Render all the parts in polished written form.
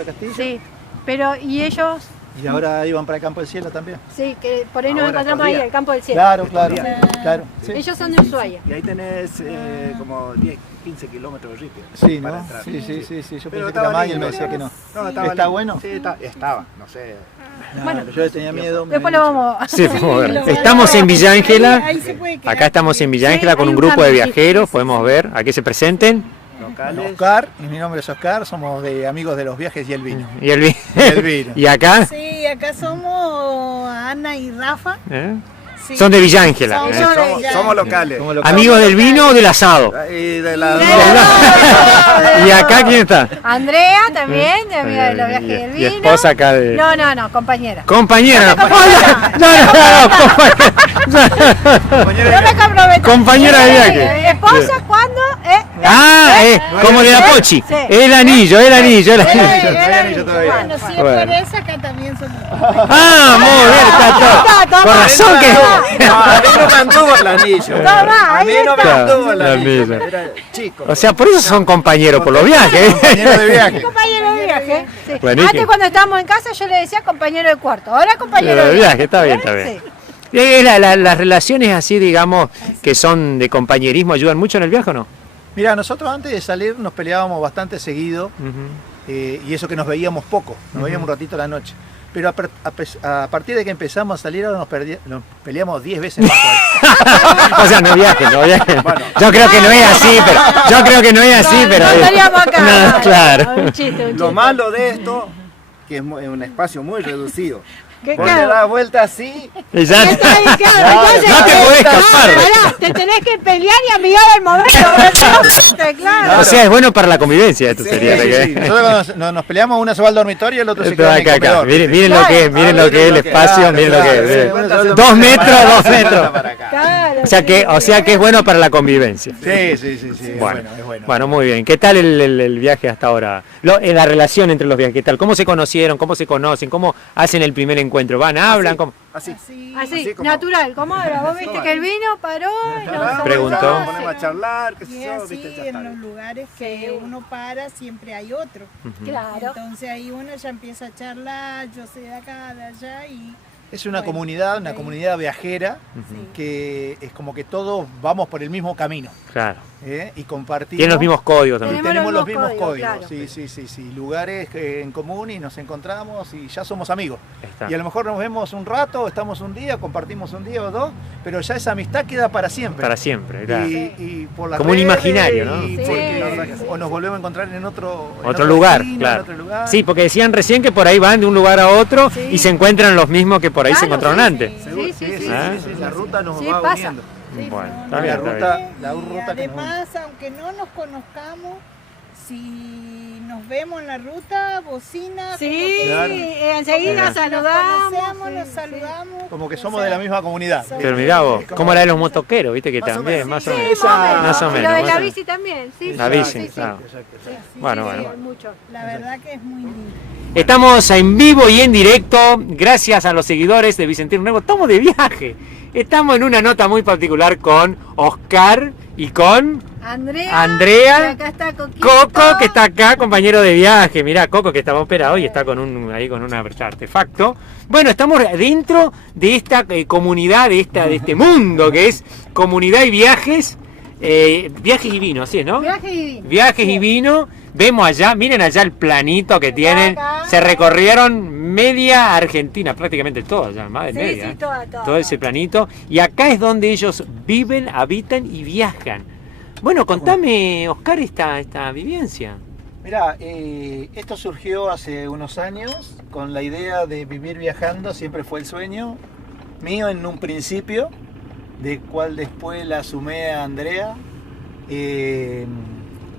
de Castillo. Sí, pero ¿y ellos? Y ahora iban para el Campo del Cielo también. Sí, que por ahí nos Ahora encontramos ahí, todavía. el Campo del Cielo. Claro, claro, claro. Sí, Ellos son de Ushuaia. Y ahí tenés como 10, 15 kilómetros de ripio. sí, para ¿no? entrar. Sí. Yo Pero pensé que era más y él me lindo, decía que no. No, ¿Está lindo. bueno? Sí, estaba, no sé. Bueno, Yo le tenía miedo. me Después habían lo dicho. vamos a... Sí, vamos a ver. lo- Estamos en Villa Ángela. Ahí se puede quedar. Acá estamos en Villa Sí, Ángela con hay un un grupo de cambio, sí, viajeros. sí, Podemos ver a qué se presenten. Locales. Oscar, y mi nombre es Oscar, somos de amigos de los viajes y el vino. Y el, Y el vino. ¿Y acá? Sí, acá somos Ana y Rafa. ¿Eh? Sí. Son de Villa Ángela. Somos ¿eh? de Somos, Villa somos Ángela. locales. Como locales. ¿Amigos del vino o del asado? Y de la... ¿Y acá quién está? Andrea también, de amiga de los viajes Y- del y vino. esposa acá de... No, compañera. Compañera. compañera. No, No me comprometo. Compañera de viaje. ¿Esposa cuándo? Como de la Pochi. Sí. El anillo. Bueno, si es Bueno. por eso, acá también somos. Ah, muy bien, está todo. Con razón que... No, a mí no me anduvo el anillo. Toma, A mí ahí no me está. anduvo el El anillo. anillo. Era chico. O sea, por eso son compañeros por los viajes. Compañero de viaje. compañero de viaje. Sí. Bueno, ¿y Antes qué? cuando estábamos en casa yo le decía compañero de cuarto, ahora compañero De de viaje, viaje. está bien, está bien. Sí. Las relaciones así, digamos, que son de compañerismo, ¿ayudan mucho en el viaje o no? Mira, nosotros antes de salir nos peleábamos bastante seguido y eso que nos veíamos poco, nos veíamos un ratito a la noche. Pero a partir de que empezamos a salir ahora nos peleamos 10 veces más. O sea, no viaje. Yo creo que no es así, pero... No estaríamos acá. No, claro. Un chiste. Lo malo de esto, que es un espacio muy reducido. ¿Qué, Vos le claro? das vuelta así, Y ya- Está ahí, claro. Entonces, no te podés escapar. pará, te tenés que pelear y amigar al momento. Claro. O sea, es bueno para la convivencia esto sería. Sí. Nosotros cuando nos peleamos, uno se va al dormitorio y el otro se queda en el Acá. comedor. Miren lo que es, miren lo que es el espacio, miren lo que es. Claro. 2 metros. para acá. Claro, O sea que es bueno para la convivencia. Sí, es bueno. Bueno, muy bien. ¿Qué tal el viaje hasta ahora? La relación entre los viajes, ¿qué tal? ¿Cómo se conocieron? ¿Cómo se conocen? ¿Cómo hacen el primer encuentro? ¿Van, hablan? ¿Cómo? Así. Así. Así, Así como- natural. ¿Cómo era? Vos viste que el vino paró y nos Preguntó. Nos ponemos a charlar, qué Y sé es yo, así, viste, ya en está los bien. lugares que uno para siempre hay otro. Claro. Entonces ahí uno ya empieza a charlar, yo soy de acá, de allá y Es una Bueno, comunidad, una ahí. comunidad viajera sí. que es como que todos vamos por el mismo camino Claro. y compartimos. Tienen los mismos códigos también. Tenemos los mismos mismos códigos, códigos, sí. Lugares en común y nos encontramos y ya somos amigos. Ahí está. Y a lo mejor nos vemos un rato, estamos un día, compartimos un día o dos, pero ya esa amistad queda para siempre. Para siempre, claro. Y por las Como un redes, imaginario, ¿no? y Sí, porque- sí, o nos volvemos a encontrar en otro lugar, destino, claro. en otro lugar. Sí, porque decían recién que por ahí van de un lugar a otro Sí. y se encuentran los mismos que por ahí se Claro, encontraron sí, antes. Seguro, Sí, la ruta nos Sí, va pasa. uniendo. Bueno, no, está no, bien, la está ruta- bien. la Y ruta que nos además, aunque no nos conozcamos, si nos vemos en la ruta, bocina, Sí, Claro. enseguida nos saludamos. conocemos, sí, nos sí. saludamos. Como que o somos sea, de la misma comunidad. somos- Pero mirá vos, ¿cómo la de los motoqueros? Viste que Más o también, menos. más o Sí, menos. más o menos. Más o Y menos, lo de más la o menos. bici también, sí. La sí, bici, sí, sí. claro. Sí, Bueno, sí, bueno. Mucho. La verdad que es muy lindo. Estamos en vivo y en directo, gracias a los seguidores de Vicentino Nuevo. Estamos de viaje. Estamos en una nota muy particular con Oscar y con Andrea, y acá está Coquito. Coco, que está acá, compañero de viaje. Mirá, Coco, que estaba operado y está con ahí con un artefacto. Bueno, estamos dentro de esta comunidad, de este mundo que es comunidad y viajes. Viajes y vino, así es, ¿no? Viaje y vino. Viajes y vino. Vemos allá, miren allá el planito que tienen. acá. Se recorrieron media Argentina, prácticamente toda, ya, más de Sí, media. sí, toda. Todo ese planito. Y acá es donde ellos viven, habitan y viajan. Bueno, contame, Oscar, esta vivencia. Mirá, esto surgió hace unos años con la idea de vivir viajando, siempre fue el sueño mío en un principio, de cual después la sumé a Andrea.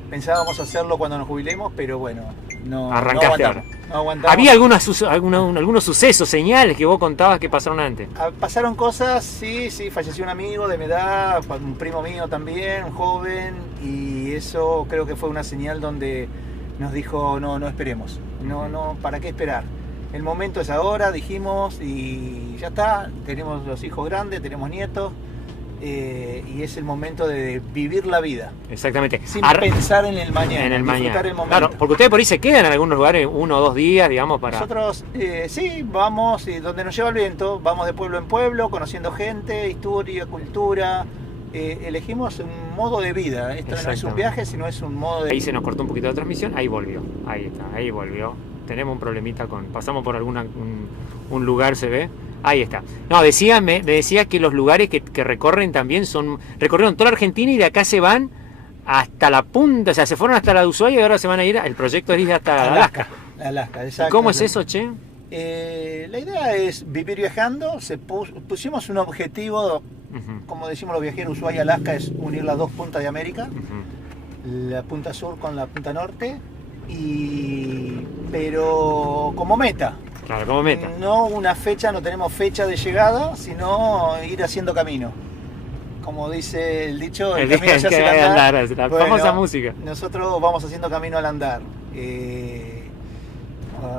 Pensábamos hacerlo cuando nos jubilemos, pero bueno, no Arrancaste aguantamos. No aguantamos. ¿Había algunos sucesos, señales que vos contabas que pasaron antes? Pasaron cosas, sí, falleció un amigo de mi edad, un primo mío también, un joven, y eso creo que fue una señal donde nos dijo, no esperemos, no, ¿para qué esperar? El momento es ahora, dijimos, y ya está, tenemos los hijos grandes, tenemos nietos, y es el momento de vivir la vida, Exactamente. sin pensar en el mañana, En el disfrutar mañana. el momento. Claro, porque ustedes por ahí se quedan en algunos lugares 1 o 2 días, digamos, para... Nosotros sí, vamos donde nos lleva el viento, vamos de pueblo en pueblo, conociendo gente, historia, cultura, elegimos un modo de vida. Esto no es un Exactamente. viaje, sino es un modo de Ahí se nos cortó un poquito la transmisión, ahí volvió, ahí está, ahí volvió. Tenemos un problemita pasamos por un lugar, se ve, ahí está. No, me decía que los lugares que recorren también recorrieron toda la Argentina y de acá se van hasta la punta, o sea, se fueron hasta la de Ushuaia y ahora se van a ir, el proyecto es ir hasta Alaska. Alaska, ¿Y exacto. cómo es eso, che? La idea es vivir viajando, pusimos un objetivo, Ujú, como decimos los viajeros, Ushuaia-Alaska es unir las dos puntas de América, ujú. la punta sur con la punta norte, pero como meta. Claro, como meta. No una fecha, no tenemos fecha de llegada, sino ir haciendo camino. Como dice el dicho, el camino se hace al andar. es la Bueno, famosa música. Nosotros vamos haciendo camino al andar.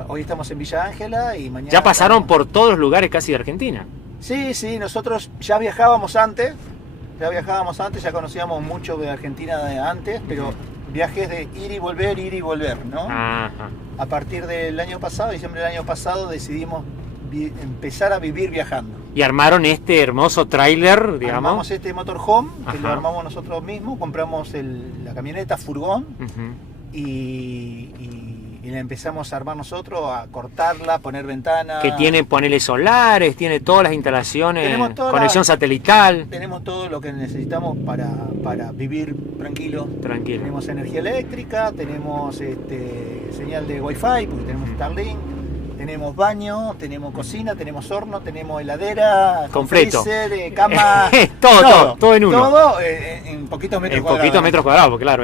Hoy estamos en Villa Ángela y mañana... Ya pasaron por todos los lugares casi de Argentina. Sí, sí, nosotros ya viajábamos antes, ya conocíamos mucho de Argentina de antes, pero viajes de ir y volver, ¿no? Ajá. A partir del año pasado, diciembre del año pasado, decidimos empezar a vivir viajando. Y armaron este hermoso tráiler, digamos. Armamos este motorhome, que lo Ajá. armamos nosotros mismos, compramos la camioneta furgón Ujú. y la empezamos a armar nosotros, a cortarla, poner ventanas. Que tiene paneles solares, tiene todas las instalaciones, Tenemos toda conexión satelital. Tenemos todo lo que necesitamos para vivir tranquilo. Tranquilo. Tenemos energía eléctrica, tenemos señal de Wi-Fi, porque tenemos Starlink, tenemos baño, tenemos cocina, tenemos horno, tenemos heladera, Completo. freezer, cama, todo en uno. Todo en poquitos metros En cuadrados. poquitos metros cuadrados, porque claro,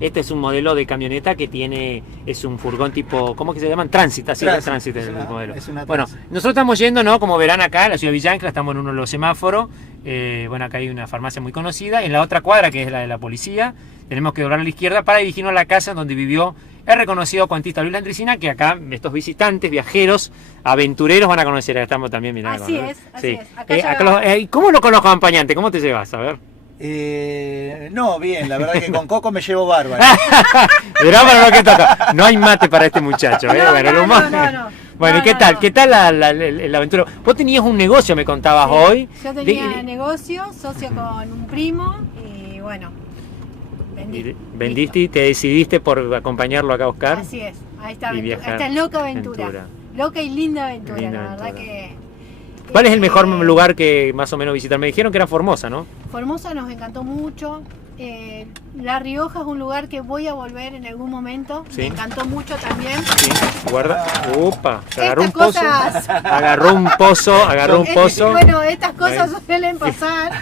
este es un modelo de camioneta que es un furgón tipo, ¿cómo que se llaman? Tránsito, así es Transit, Tránsito el modelo. es una Bueno, Transit. nosotros estamos yendo, ¿no? Como verán acá, en la ciudad de Villa Ángela, estamos en uno de los semáforos. Bueno, acá hay una farmacia muy conocida. En la otra cuadra, que es la de la policía, tenemos que doblar a la izquierda para dirigirnos a la casa donde vivió el reconocido cuantista Luis Landricina, que acá estos visitantes, viajeros, aventureros van a conocer. Acá estamos también mirando. Así ¿no? es, así Sí. es. Acá ya- ¿Cómo lo con los acompañantes? ¿Cómo te llevas? A ver. No, bien, la verdad que con Coco me llevo bárbaro. Verá para lo que toca. No hay mate para este muchacho. ¿eh? No, Bueno, no, lo más- no. Bueno, ¿y No, qué no, tal? no. ¿Qué tal la aventura? Vos tenías un negocio, me contabas Sí, hoy. Yo De- tenía negocio, socio con un primo y bueno, vendí. vendiste y te decidiste por acompañarlo acá a Oscar. Así es, ahí está, Y viajar. esta loca aventura. Aventura. Loca y linda aventura, Linda la verdad aventura. que... ¿Cuál es el mejor eh, lugar que más o menos visitar? Me dijeron que era Formosa, ¿no? Formosa nos encantó mucho. La Rioja es un lugar que voy a volver en algún momento. Sí. Me encantó mucho también. Sí. Guarda. Upa, se agarró un Estas pozo. cosas- Agarró un pozo. Bueno, estas cosas suelen pasar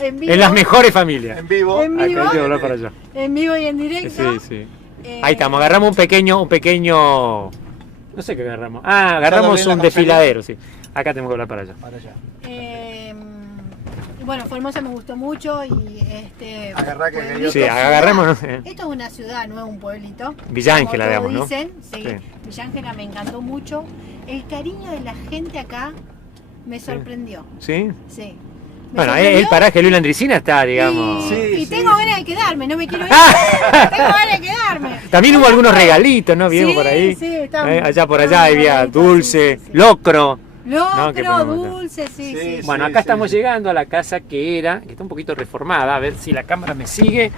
en vivo, En las mejores familias. En vivo. En Acá vivo. hay que doblar para allá. en vivo y en directo. Sí, sí. Eh, Ahí estamos, agarramos un pequeño. No sé qué agarramos. Ah, agarramos doblé la un comisaría. desfiladero, sí. Acá tenemos que hablar para allá. Para allá. Bueno, Formosa me gustó mucho y Agarrá que pueblito, Sí, ciudad. agarrémonos. Esto es una ciudad, no es un pueblito. Villa como Ángela, todos digamos, ¿no? dicen, sí. Sí. Villa Ángela me encantó mucho. El cariño de la gente acá me sorprendió. ¿Sí? Sí. Me Bueno, sorprendió el paraje de Luis Landricina está, digamos. Y, Sí, y sí, tengo sí. ganas de quedarme, no me quiero ir. Tengo ganas de quedarme. También hubo algunos regalitos, ¿no? Vimos Sí, por ahí. sí, estaban- Allá por allá estaban había regalitos, dulce, sí, sí. locro. Locro, ¿qué podemos hacer? dulce, sí, Sí, sí. Bueno, Sí, acá sí, estamos sí. llegando a la casa que está un poquito reformada, a ver si la cámara me sigue.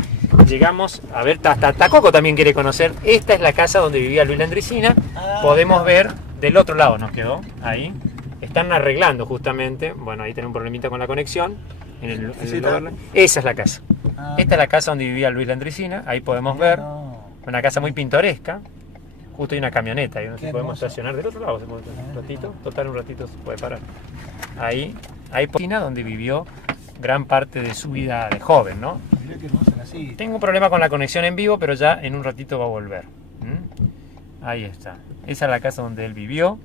Llegamos, a ver, hasta Coco también quiere conocer. Esta es la casa donde vivía Luis Landricina. Ah, Podemos ver, del otro lado nos quedó, ahí. Están arreglando justamente, bueno, ahí tenemos un problemita con la conexión. Esa es la casa. Ah, Esta es la casa donde vivía Luis Landricina, ahí podemos ver. no. Una casa muy pintoresca. Justo hay una camioneta, ahí no sé si Qué podemos hermoso. estacionar del otro lado. Un ratito, total, un ratito se puede parar. Ahí hay cocina donde vivió gran parte de su vida de joven, ¿no? Mirá qué hermosa la silla. Tengo un problema con la conexión en vivo, pero ya en un ratito va a volver. ¿Mm? Ahí está. Esa es la casa donde él vivió.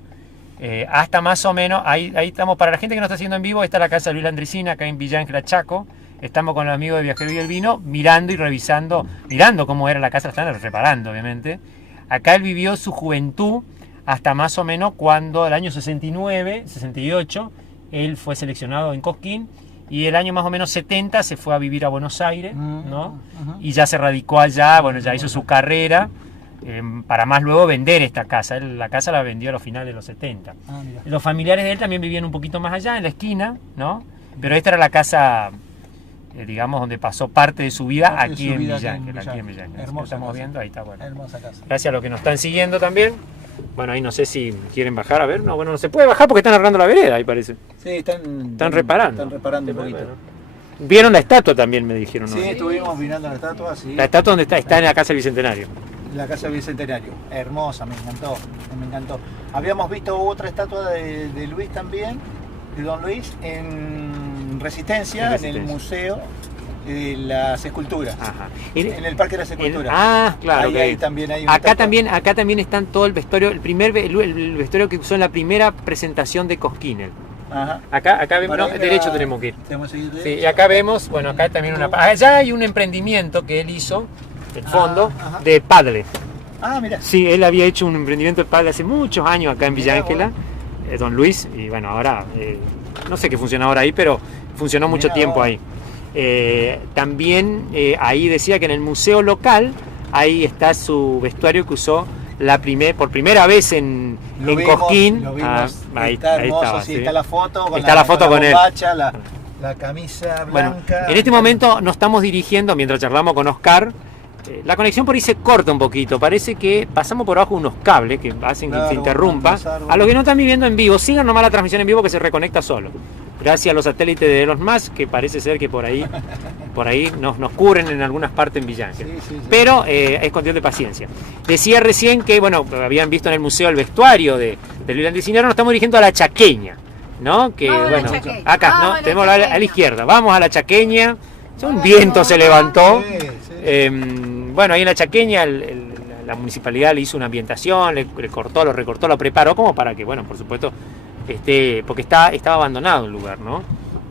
Hasta más o menos, ahí estamos. Para la gente que no está haciendo en vivo, esta es la casa de Luis Landricina, acá en Villa Ángela, Chaco. Estamos con los amigos de Viajero y el Vino, mirando y revisando, mirando cómo era la casa, la están reparando, obviamente. Acá él vivió su juventud hasta más o menos cuando el año 69, 68, él fue seleccionado en Cosquín y el año más o menos 70 se fue a vivir a Buenos Aires, ¿no? Ujú. Y ya se radicó allá, bueno, ya hizo su carrera, para más luego vender esta casa. Él la casa la vendió a los finales de los 70. Ah, mira. Los familiares de él también vivían un poquito más allá, en la esquina, ¿no? Pero esta era la casa, digamos, donde pasó parte de su vida Parte de aquí su en vida Villángel. Aquí en Villángel. Hermosa Lo estamos casa. viendo, ahí está, bueno. Hermosa casa. Gracias a los que nos están siguiendo también. Bueno, ahí no sé si quieren bajar, a ver. No, bueno, no se puede bajar porque están arreglando la vereda, ahí parece. Sí, están reparando. Están reparando un Bueno. poquito. Vieron la estatua también, me dijeron, ¿no? Sí, estuvimos mirando la estatua, sí. La estatua donde está en la Casa del Bicentenario. La casa del Bicentenario. Hermosa, me encantó. Me encantó. Habíamos visto otra estatua de Luis también, de Don Luis, en Resistencia, En en Resistencia. el Museo de las Esculturas. Ajá. En el Parque de las Esculturas. Claro. Ahí, ok. ahí también hay una Acá estatua. también están todo el vestuario, el vestuario que usó en la primera presentación de Cosquín. Ajá. Acá vemos, Para no, ir derecho a- tenemos que ir. Tenemos que ir Sí, derecho. y acá vemos, bueno, acá también allá hay un emprendimiento que él hizo, el fondo, ajá. de paddle. Ah, mira. Sí, él había hecho un emprendimiento de paddle hace muchos años acá en Mirá Villa Ángela, Don Luis, y bueno, ahora, no sé qué funciona ahora ahí, pero funcionó mucho Mirá tiempo vos. ahí. También ahí decía que en el museo local, ahí está su vestuario que usó por primera vez en Cosquín. Lo vimos, Ahí está hermoso, estaba, sí, sí. está la foto con Está la foto con él. bombacha, la camisa Bueno, blanca. en este momento nos estamos dirigiendo, mientras charlamos con Oscar, la conexión por ahí se corta un poquito, parece que pasamos por abajo unos cables que hacen que Claro, se interrumpa. unos árboles. A los que no están viviendo en vivo, sigan nomás la transmisión en vivo que se reconecta solo. Gracias a los satélites de Elon Musk, que parece ser que por ahí nos cubren en algunas partes en Villa Ángel. Sí, sí, sí. Pero es cuestión de paciencia. Decía recién que, bueno, habían visto en el museo el vestuario de Luis Landicinero, nos estamos dirigiendo a la Chaqueña, ¿no? Que, Vamos a la bueno, Chaqueña. acá, Vamos ¿no? a la Tenemos a la Chaqueña. izquierda, vamos a la Chaqueña. Un viento se levantó. Sí, sí. Bueno, ahí en la Chaqueña la municipalidad le hizo una ambientación, le cortó, lo recortó, lo preparó como para que, bueno, por supuesto, porque estaba abandonado el lugar, ¿no?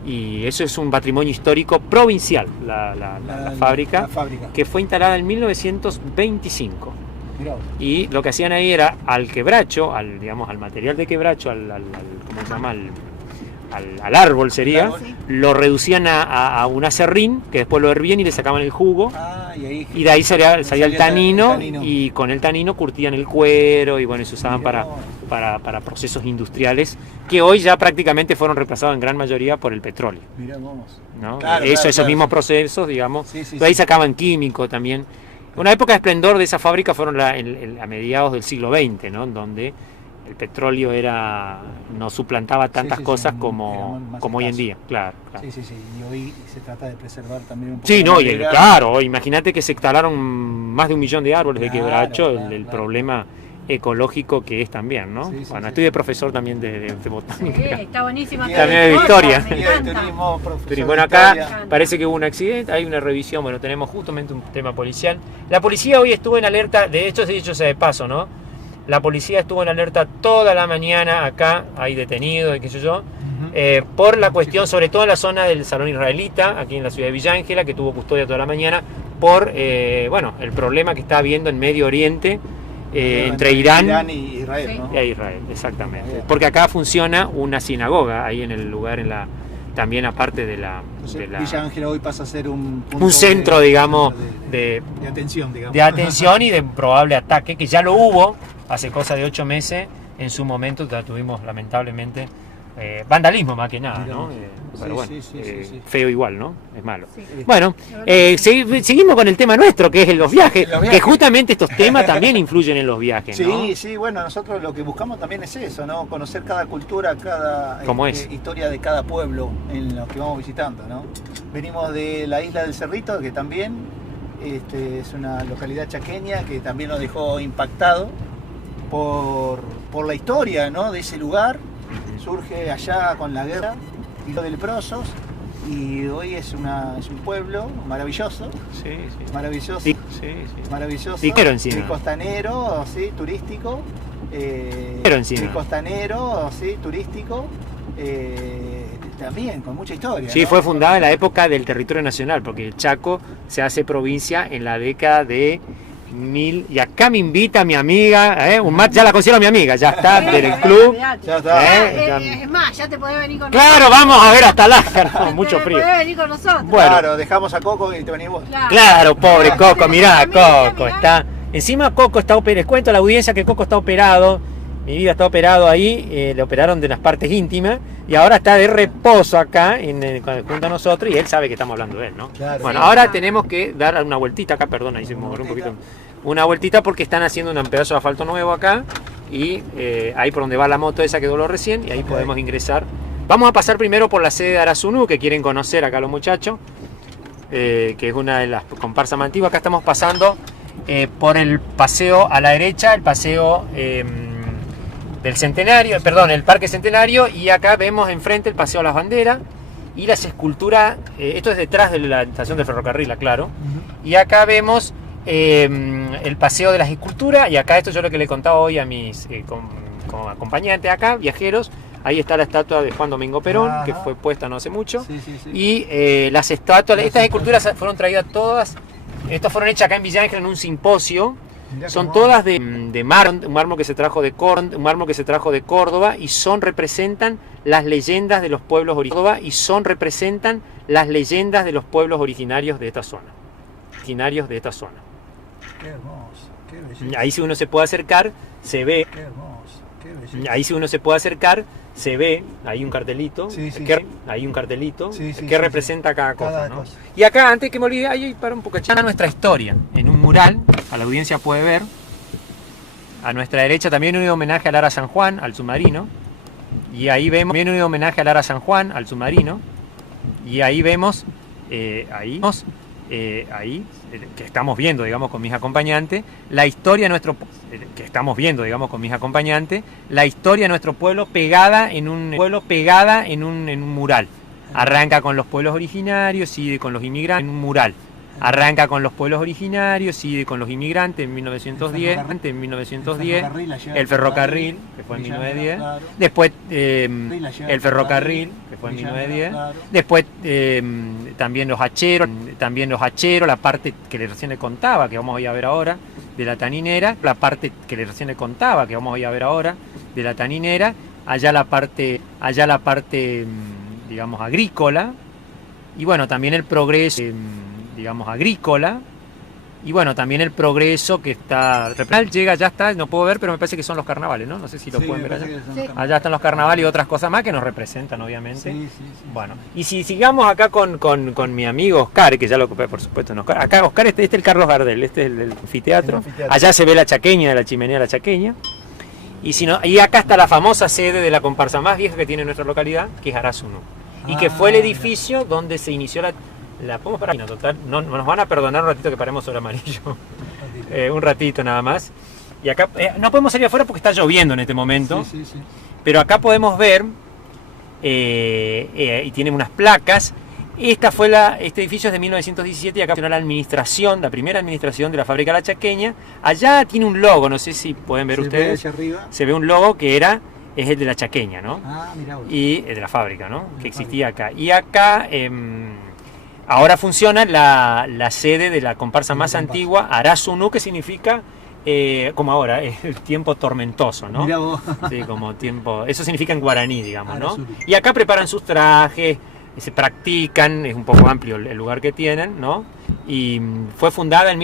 Y eso es un patrimonio histórico provincial, la fábrica, La fábrica. que fue instalada en 1925. Mirá vos. Y lo que hacían ahí era al quebracho, digamos, al material de quebracho, ¿cómo se llama? Al árbol sería, Árbol. lo reducían a un acerrín, que después lo hervían y le sacaban el jugo. Ah, y ahí. Y de ahí salía el tanino, tanino. y con el tanino curtían el cuero y bueno, y se usaban Mirá para procesos industriales que hoy ya prácticamente fueron reemplazados en gran mayoría por el petróleo, Mirá vos. ¿no? Claro, Esos claro. mismos procesos, digamos, Sí, sí, pero ahí sí. sacaban químico también. Una época de esplendor de esa fábrica fueron a mediados del siglo XX, ¿no? Donde el petróleo no suplantaba tantas Sí, sí, cosas sí, como era más hoy en escaso. día, claro. Sí, sí, sí. Y hoy se trata de preservar también un poco. Sí, la no, y madera. claro, imagínate que se talaron más de 1 millón de árboles de Claro, quebracho, claro, el claro. problema ecológico que es también, ¿no? Sí, sí, Bueno, sí. estoy de profesor también de Sí, botánica. está buenísima. Y También de Victoria. Me Y de encanta. turismo, profesor Pero de bueno, acá historia. parece que hubo un accidente, hay una revisión, bueno, tenemos justamente un tema policial. La policía hoy estuvo en alerta, de hecho, dicho sea de paso, ¿no? La policía estuvo en alerta toda la mañana acá, hay detenidos y qué sé yo, por la cuestión, sobre todo en la zona del Salón Israelita, aquí en la ciudad de Villa Ángela, que tuvo custodia toda la mañana, por bueno, el problema que está habiendo en Medio Oriente, entre Irán y Israel, Sí. ¿no? y Israel, exactamente. Bien. Porque acá funciona una sinagoga, ahí en el lugar, también aparte de la... Entonces, Villa Ángela hoy pasa a ser un punto un centro, digamos, de atención, digamos. de atención y de probable ataque, que ya lo hubo hace cosa de 8 meses, en su momento tuvimos lamentablemente vandalismo más que nada, ¿no? Sí, Pero bueno, sí, sí, sí, sí. feo igual, ¿no? Es malo. Sí. Bueno, seguimos con el tema nuestro, que es los viajes, Los que viajes. justamente estos temas también influyen en los viajes, ¿no? Sí, sí, bueno, nosotros lo que buscamos también es eso, ¿no? Conocer cada cultura, cada ¿Cómo es? historia de cada pueblo en los que vamos visitando, ¿no? Venimos de la isla del Cerrito, que también es una localidad chaqueña que también nos dejó impactado por la historia, ¿no? De ese lugar. Surge allá con la guerra y los leprosos, y hoy es un pueblo maravilloso, Sí, sí. maravilloso. Sí, sí, sí. Maravilloso. Piquero encima. Y costanero, sí, turístico. Pero encima. Y costanero, sí, turístico. También con mucha historia. Sí, ¿no? fue fundada en la época del territorio nacional, porque el Chaco se hace provincia en la década de Y acá me invita mi amiga, un mate, ya la considero mi amiga, ya está, del club. Ya está. Es más, ya te podés venir con Claro, vamos a ver hasta Lájar, mucho frío. Podés venir con nosotros. Bueno. Claro, dejamos a Coco y te venís vos. Claro, pobre Claro, Coco, tenés mirá, familia, Coco mirá. está. Encima Coco está operado, les cuento a la audiencia que Coco está operado. Mi vida está operado ahí, le operaron de las partes íntimas y ahora está de reposo acá junto a nosotros y él sabe que estamos hablando de él, ¿no? Claro. Bueno, Sí, ahora claro. tenemos que dar una vueltita acá, perdón, ahí se me movió un poquito. Una vueltita porque están haciendo un pedazo de asfalto nuevo acá y ahí por donde va la moto esa que dobló recién y ahí podemos ingresar. Vamos a pasar primero por la sede de Arasunu, que quieren conocer acá los muchachos, que es una de las comparsas más antiguas. Acá estamos pasando por el paseo a la derecha, el paseo del Centenario, perdón, el Parque Centenario, y acá vemos enfrente el Paseo a las Banderas y las esculturas, esto es detrás de la estación de ferrocarril, claro, y acá vemos el Paseo de las Esculturas, y acá esto yo lo que le contaba hoy a mis como acompañantes acá, viajeros, ahí está la estatua de Juan Domingo Perón, Ajá. que fue puesta no hace mucho, Sí, sí, sí. y las estatuas, estas esculturas fueron traídas todas, estas fueron hechas acá en Villa Ángel en un simposio. Mirá Son cómo- todas de mármol, un mármol que se trajo de Córdoba y representan las leyendas de los pueblos originarios de esta zona. Qué hermoso, qué belleza. Ahí si uno se puede acercar, se ve. Qué hermoso, qué belleza. Ahí si uno se puede acercar, se ve, hay un cartelito, Sí, sí, que, sí. hay un cartelito Sí, sí, que sí, representa cada cosa, Cada ¿no? cosa. Y acá, antes que me olvide, ahí para un poco echar a nuestra historia, en un mural, a la audiencia puede ver, a nuestra derecha también un homenaje a Lara San Juan, al submarino, y ahí vemos también un homenaje a Lara San Juan, al submarino, y ahí vemos, que estamos viendo, digamos, con mis acompañantes, la historia de nuestro pueblo pegada en un mural. Arranca con los pueblos originarios, sigue con los inmigrantes en un mural. Arranca con los pueblos originarios, sigue con los inmigrantes en 1910, el ferrocarril, que fue en 1910, después el ferrocarril, que fue en 1910, después también los hacheros, la parte que recién le contaba, que vamos a ir a ver ahora, de la taninera, allá la parte, digamos, agrícola, y bueno, también el progreso, que está llega, ya está, no puedo ver, pero me parece que son los carnavales, ¿no? No sé si lo Sí, pueden me ver parece allá. que son Sí. carnavales. Allá están los carnavales y otras cosas más que nos representan, obviamente. Sí, sí, sí. Bueno, y si sigamos acá con mi amigo Oscar, que ya lo por supuesto, no, acá Oscar, este es el Carlos Gardel, este es el anfiteatro. El anfiteatro. Allá se ve la chaqueña, de la chimenea de la chaqueña. Y acá está la famosa sede de la comparsa más vieja que tiene nuestra localidad, que es Arasunu. Y que fue el edificio donde se inició la podemos parar, no, total, no nos van a perdonar un ratito que paremos sobre amarillo. Un ratito nada más. Y acá no podemos salir afuera porque está lloviendo en este momento. Sí, sí, sí. Pero acá podemos ver, y tiene unas placas. Este edificio es de 1917 y acá funciona la primera administración de la fábrica La Chaqueña. Allá tiene un logo, no sé si pueden ver ¿Se ve ustedes. hacia arriba? Se ve un logo que es el de La Chaqueña, ¿no? Ah, mirá vos. Y de la fábrica, ¿no? Que existía acá. Y acá ahora funciona la sede de la comparsa más antigua, Arasunu, que significa, como ahora, el tiempo tormentoso, ¿no? Mirá vos. Sí, como tiempo. Eso significa en guaraní, digamos, ¿no? Arasunu. Y acá preparan sus trajes, se practican, es un poco amplio el lugar que tienen, ¿no? Y fue fundada en